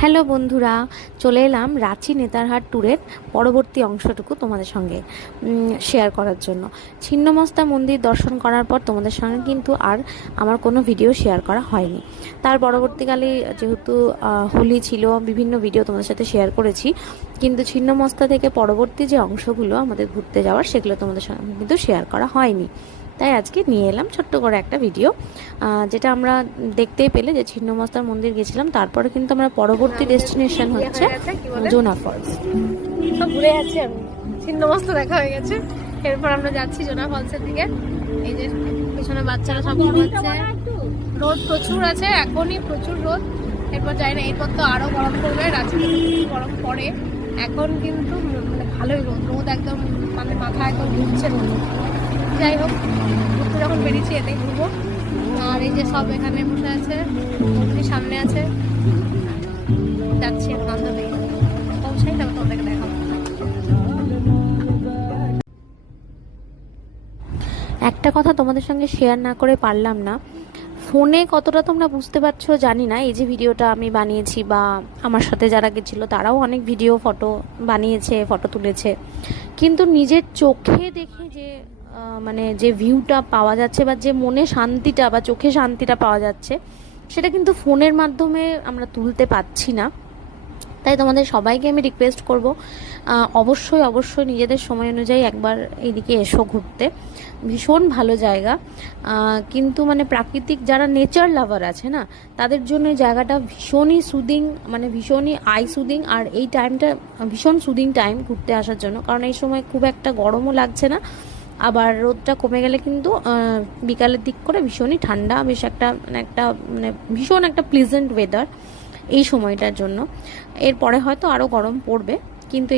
Hello বন্ধুরা, চলে এলাম রাঁচি নেতারহাট ট্যুরের পরবর্তী অংশটুকু তোমাদের সঙ্গে শেয়ার করার জন্য। ছিন্নমস্তা মন্দির দর্শন করার পর তোমাদের সঙ্গে কিন্তু আর আমার কোনো ভিডিও শেয়ার করা হয়নি। তার পরবর্তীকালে যেহেতু হোলি ছিল, বিভিন্ন ভিডিও তোমাদের সাথে শেয়ার করেছি, কিন্তু ছিন্নমস্তা থেকে পরবর্তী যে অংশগুলো আমাদের ঘুরতে যাওয়ার, সেগুলো তোমাদের সঙ্গে কিন্তু শেয়ার করা হয়নি। তাই আজকে নিয়ে এলাম ছোট্ট করে একটা ভিডিও, যেটা আমরা দেখতেই পেলে যে ছিন্নমস্তার মন্দির গেছিলাম, তারপরে কিন্তু আমরা পরবর্তী ডেস্টিনেশন হচ্ছে জোনা ফলস। সব ঘুরে যাচ্ছি আমি, ছিন্নমস্তা দেখা হয়ে গেছে, এরপর আমরা যাচ্ছি জোনা ফলসের দিকে। এই যে পিছনে বাচ্চারা সব ঘুমাচ্ছে, রোদ প্রচুর আছে, এখনই প্রচুর রোদ। এরপর যাই না, এরপর তো আরো গরম পড়বে, রাত্রে গরম পড়ে। এখন কিন্তু মানে ভালোই রোদ, রোদ একদম মানে মাথা একদম ঘুরছে রোদ। যাই হোক, ঘুরতে যখন বেরিয়েছি এতেই ঘুরবো। আর এই যে সব এখানে বসে আছে, সামনে আছে, যাচ্ছি বান্ধবী পৌঁছাই, তারপর তোমাদেরকে দেখাবো। একটা কথা তোমাদের সঙ্গে শেয়ার না করে পারলাম না, ফোনে কতটা তোমরা বুঝতে পারছো জানি না। এই যে ভিডিওটা আমি বানিয়েছি, বা আমার সাথে যারা গেছিলো তারাও অনেক ভিডিও ফটো বানিয়েছে, ফটো তুলেছে, কিন্তু নিজের চোখে দেখে যে মানে যে ভিউটা পাওয়া যাচ্ছে, বা যে মনে শান্তিটা বা চোখে শান্তিটা পাওয়া যাচ্ছে, সেটা কিন্তু ফোনের মাধ্যমে আমরা তুলতে পারছি না। তাই তোমাদের সবাইকে আমি রিকোয়েস্ট করব, অবশ্যই অবশ্যই নিজেদের সময় অনুযায়ী একবার এইদিকে এসো ঘুরতে। ভীষণ ভালো জায়গা, কিন্তু মানে প্রাকৃতিক যারা নেচার লাভার আছে না, তাদের জন্য এই জায়গাটা ভীষণই সুদিং, মানে ভীষণই আই সুদিং। আর এই টাইমটা ভীষণ সুদিং টাইম ঘুরতে আসার জন্য, কারণ এই সময় খুব একটা গরমও লাগছে না, আবার রোদটা কমে গেলে কিন্তু বিকালের দিক করে ভীষণই ঠান্ডা, বেশ একটা মানে ভীষণ একটা প্লিজেন্ট ওয়েদার এই সময়টার জন্য। এরপরে হয়তো আরও গরম পড়বে, কিন্তু